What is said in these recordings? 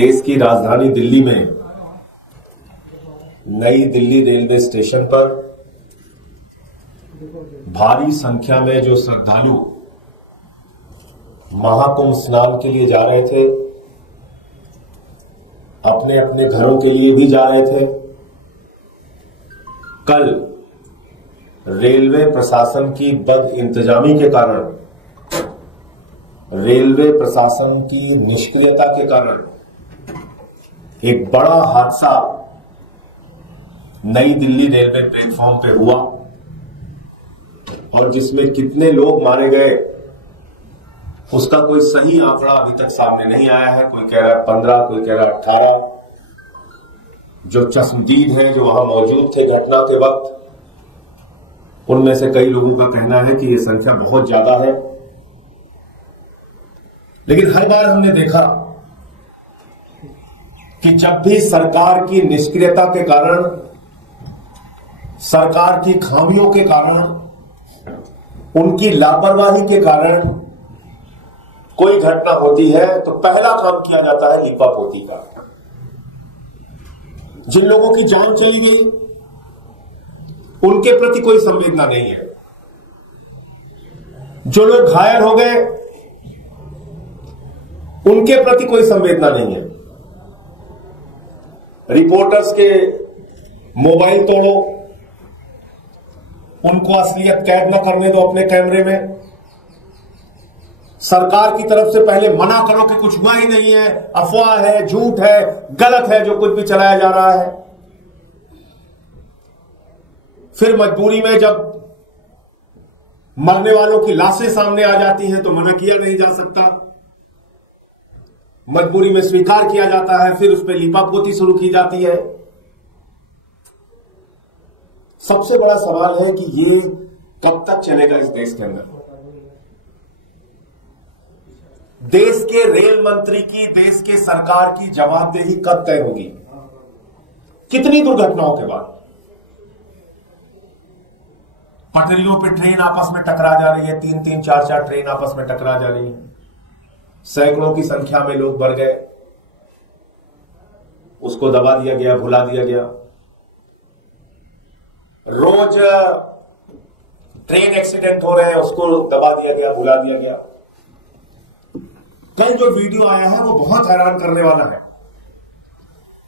देश की राजधानी दिल्ली में नई दिल्ली रेलवे स्टेशन पर भारी संख्या में जो श्रद्धालु महाकुंभ स्नान के लिए जा रहे थे, अपने अपने घरों के लिए भी जा रहे थे, कल रेलवे प्रशासन की बदइंतजामी के कारण, रेलवे प्रशासन की निष्क्रियता के कारण एक बड़ा हादसा नई दिल्ली रेलवे प्लेटफॉर्म पे हुआ और जिसमें कितने लोग मारे गए उसका कोई सही आंकड़ा अभी तक सामने नहीं आया है। कोई कह रहा है 15, कोई कह रहा है 18। जो चश्मदीद है, जो वहां मौजूद थे घटना के वक्त, उनमें से कई लोगों का कहना है कि यह संख्या बहुत ज्यादा है। लेकिन हर बार हमने देखा कि जब भी सरकार की निष्क्रियता के कारण, सरकार की खामियों के कारण, उनकी लापरवाही के कारण कोई घटना होती है तो पहला काम किया जाता है लीपापोती का। जिन लोगों की जान चली गई उनके प्रति कोई संवेदना नहीं है। जो लोग घायल हो गए उनके प्रति कोई संवेदना नहीं है। रिपोर्टर्स के मोबाइल तोड़ो, उनको असलियत कैद न करने दो अपने कैमरे में। सरकार की तरफ से पहले मना करो कि कुछ हुआ ही नहीं है, अफवाह है, झूठ है, गलत है जो कुछ भी चलाया जा रहा है। फिर मजबूरी में जब मरने वालों की लाशें सामने आ जाती हैं तो मना किया नहीं जा सकता, मजबूरी में स्वीकार किया जाता है, फिर उस पर लीपापोती शुरू की जाती है। सबसे बड़ा सवाल है कि ये कब तक चलेगा इस देश के अंदर। देश के रेल मंत्री की, देश के सरकार की जवाबदेही कब तय होगी? कितनी दुर्घटनाओं के बाद? पटरियों पे ट्रेन आपस में टकरा जा रही है, 3-3, 4-4 ट्रेन आपस में टकरा जा रही है, सैकड़ों की संख्या में लोग मर गए, उसको दबा दिया गया, भुला दिया गया। रोज ट्रेन एक्सीडेंट हो रहे हैं, उसको दबा दिया गया, भुला दिया गया। कल जो वीडियो आया है वो बहुत हैरान करने वाला है।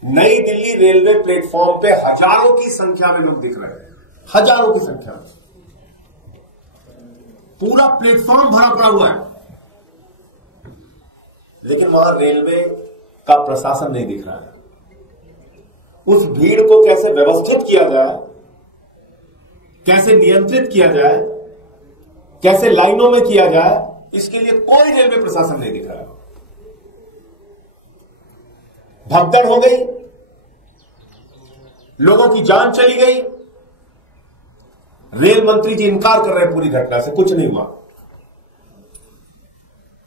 नई दिल्ली रेलवे प्लेटफॉर्म पे हजारों की संख्या में लोग दिख रहे हैं, हजारों की संख्या में। पूरा प्लेटफॉर्म भरा पड़ा हुआ है, लेकिन वहां रेलवे का प्रशासन नहीं दिख रहा है। उस भीड़ को कैसे व्यवस्थित किया जाए, कैसे नियंत्रित किया जाए, कैसे लाइनों में किया जाए, इसके लिए कोई रेलवे प्रशासन नहीं दिख रहा है। भगदड़ हो गई, लोगों की जान चली गई, रेल मंत्री जी इनकार कर रहे हैं पूरी घटना से, कुछ नहीं हुआ।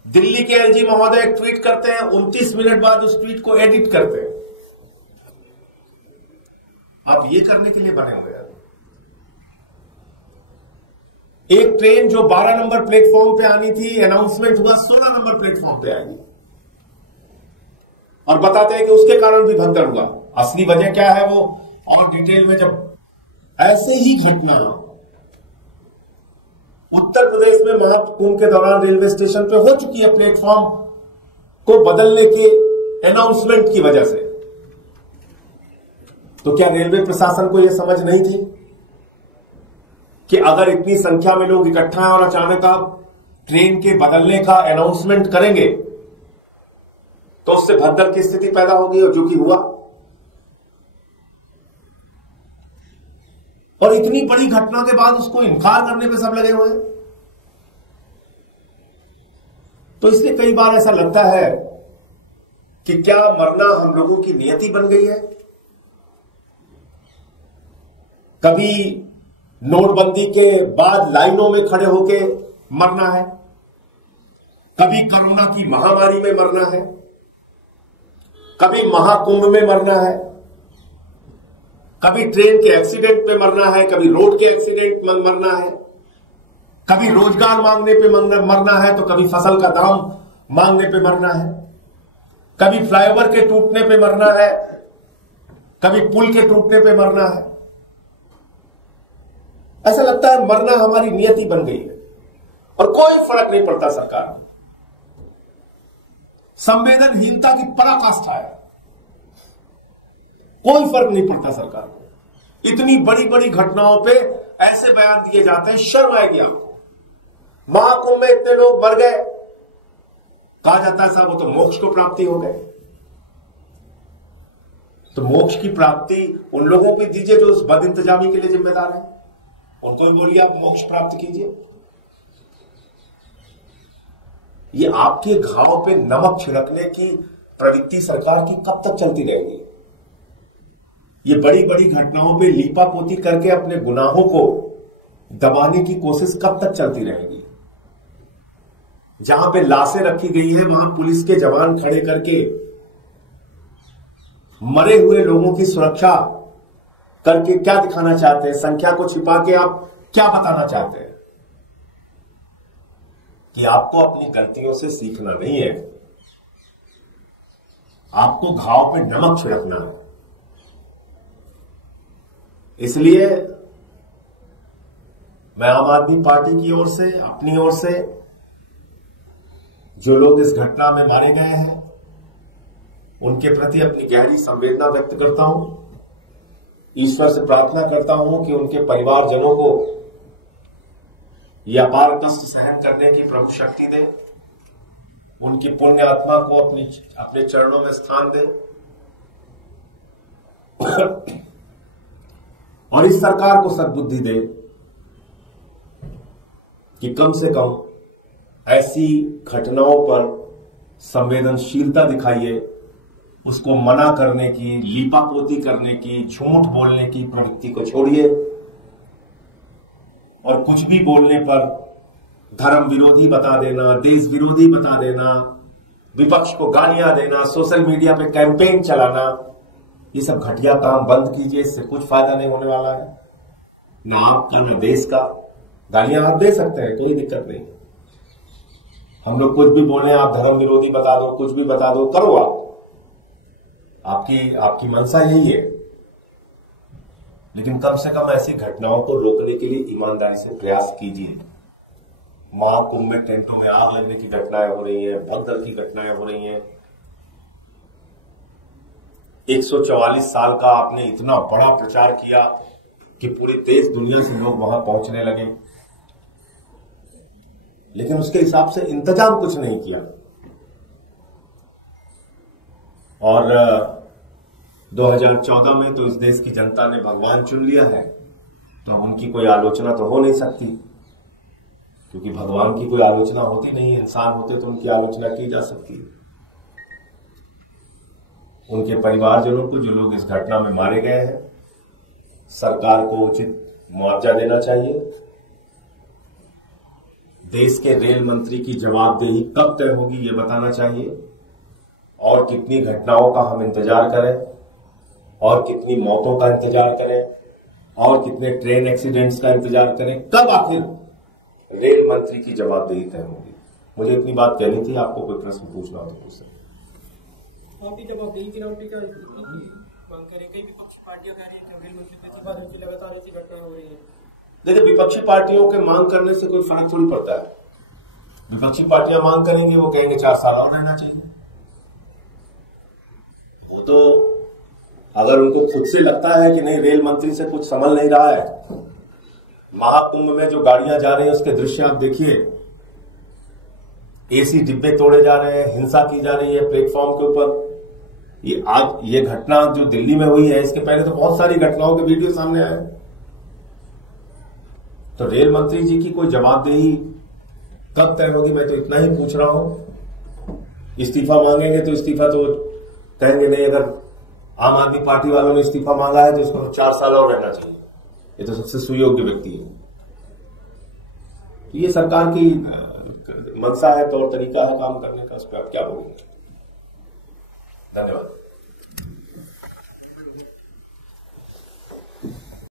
दिल्ली के एलजी महोदय एक ट्वीट करते हैं, 29 मिनट बाद उस ट्वीट को एडिट करते हैं। अब ये करने के लिए बने हुए हैं। एक ट्रेन जो 12 नंबर प्लेटफॉर्म पे आनी थी, अनाउंसमेंट हुआ 16 नंबर प्लेटफॉर्म पे आएगी, और बताते हैं कि उसके कारण भी भगदड़ हुआ। असली वजह क्या है वो और डिटेल में। जब ऐसे ही घटना उत्तर प्रदेश में महाकुंभ के दौरान रेलवे स्टेशन पे हो चुकी है, प्लेटफॉर्म को बदलने के अनाउंसमेंट की वजह से, तो क्या रेलवे प्रशासन को यह समझ नहीं थी कि अगर इतनी संख्या में लोग इकट्ठा हैं और अचानक आप ट्रेन के बदलने का अनाउंसमेंट करेंगे तो उससे भगदड़ की स्थिति पैदा होगी, और जो कि हुआ। और इतनी बड़ी घटना के बाद उसको इनकार करने पे सब लगे हुए हैं। तो इसलिए कई बार ऐसा लगता है कि क्या मरना हम लोगों की नियति बन गई है। कभी नोटबंदी के बाद लाइनों में खड़े होके मरना है, कभी कोरोना की महामारी में मरना है, कभी महाकुंभ में मरना है, कभी ट्रेन के एक्सीडेंट पे मरना है, कभी रोड के एक्सीडेंट में मरना है, कभी रोजगार मांगने पे मरना है, तो कभी फसल का दाम मांगने पे मरना है। कभी फ्लाईओवर के टूटने पे मरना है, कभी पुल के टूटने पे मरना है। ऐसा लगता है मरना हमारी नियति बन गई है और कोई फर्क नहीं पड़ता सरकार को। संवेदनहीनता की पराकाष्ठा है, कोई फर्क नहीं पड़ता सरकार को। इतनी बड़ी बड़ी घटनाओं पे ऐसे बयान दिए जाते हैं, शर्म आएगी आपको। महाकुंभ में इतने लोग मर गए, कहा जाता है साहब वो तो मोक्ष को प्राप्ति हो गए। तो मोक्ष की प्राप्ति उन लोगों को दीजिए जो उस बद इंतजामी के लिए जिम्मेदार है, उनको भी बोलिए आप मोक्ष प्राप्त कीजिए। ये आपके घाव पे नमक छिड़कने की प्रवृत्ति सरकार की कब तक चलती रहेगी? ये बड़ी बड़ी घटनाओं पे लीपापोती करके अपने गुनाहों को दबाने की कोशिश कब तक चलती रहेगी? जहां पे लाशें रखी गई है वहां पुलिस के जवान खड़े करके मरे हुए लोगों की सुरक्षा करके क्या दिखाना चाहते हैं? संख्या को छिपा के आप क्या बताना चाहते हैं? कि आपको अपनी गलतियों से सीखना नहीं है, आपको घाव पे नमक छिड़कना है। इसलिए मैं आम आदमी पार्टी की ओर से, अपनी ओर से, जो लोग इस घटना में मारे गए हैं उनके प्रति अपनी गहरी संवेदना व्यक्त करता हूं। ईश्वर से प्रार्थना करता हूं कि उनके परिवारजनों को यह अपार कष्ट सहन करने की प्रभु शक्ति दे, उनकी पुण्य आत्मा को अपने चरणों में स्थान दे और इस सरकार को सद्बुद्धि दे कि कम से कम ऐसी घटनाओं पर संवेदनशीलता दिखाइए, उसको मना करने की, लीपापोती करने की, झूठ बोलने की प्रवृत्ति को छोड़िए और कुछ भी बोलने पर धर्म विरोधी बता देना, देश विरोधी बता देना, विपक्ष को गालियां देना, सोशल मीडिया पे कैंपेन चलाना, ये सब घटिया काम बंद कीजिए। इससे कुछ फायदा नहीं होने वाला है, ना आपका ना देश का। गालियां आप दे सकते हैं, कोई दिक्कत नहीं। हम लोग कुछ भी बोले, आप धर्म विरोधी बता दो, कुछ भी बता दो, करो आपकी मंशा यही है। लेकिन कम से कम ऐसी घटनाओं को रोकने के लिए ईमानदारी से प्रयास कीजिए। महाकुंभ में टेंटों में आग लगने की घटनाएं हो रही हैं, भगदड़ की घटनाएं हो रही हैं। 144 साल का आपने इतना बड़ा प्रचार किया कि पूरे देश दुनिया से लोग वहां पहुंचने लगे, लेकिन उसके हिसाब से इंतजाम कुछ नहीं किया। और 2014 में तो इस देश की जनता ने भगवान चुन लिया है, तो उनकी कोई आलोचना तो हो नहीं सकती, क्योंकि भगवान की कोई आलोचना होती नहीं। इंसान होते तो उनकी आलोचना की जा सकती है। उनके परिवारजनों को, जो लोग इस घटना में मारे गए हैं, सरकार को उचित मुआवजा देना चाहिए। देश के रेल मंत्री की जवाबदेही कब तय होगी ये बताना चाहिए, और कितनी घटनाओं का हम इंतजार करें, और कितनी मौतों का इंतजार करें, और कितने ट्रेन एक्सीडेंट्स का इंतजार करें, कब आखिर रेल मंत्री की जवाबदेही तय होगी। मुझे इतनी बात कहनी थी। आपको कोई प्रश्न पूछना हो तो पूछ सकते। जवाबदेही की मांग करें, कई विपक्षी पार्टियां कह रही है कि रेल मंत्री के बाद उनकी लगातार ऐसी घटना हो रही है। देखिए, विपक्षी पार्टियों के मांग करने से कोई फर्क थोड़ी पड़ता है। विपक्षी पार्टियां मांग करेंगी, वो कहेंगे 4 साल और रहना चाहिए। वो तो अगर उनको खुद से लगता है कि नहीं, रेल मंत्री से कुछ संभल नहीं रहा है, महाकुंभ में जो गाड़ियां जा रही हैं उसके दृश्य आप देखिए, एसी डिब्बे तोड़े जा रहे हैं, हिंसा की जा रही है प्लेटफॉर्म के ऊपर। ये घटना जो दिल्ली में हुई है, इसके पहले तो बहुत सारी घटनाओं के वीडियो सामने आए। तो रेल मंत्री जी की कोई जवाबदेही कब तय होगी, मैं तो इतना ही पूछ रहा हूं। इस्तीफा मांगेंगे तो इस्तीफा तो कहेंगे नहीं, अगर आम आदमी पार्टी वालों ने इस्तीफा मांगा है तो उसको 4 साल और रहना चाहिए, ये तो सबसे सुयोग्य व्यक्ति है। ये सरकार की मंशा है, तौर तरीका है काम करने का, उस पर आप क्या बोलेंगे। धन्यवाद।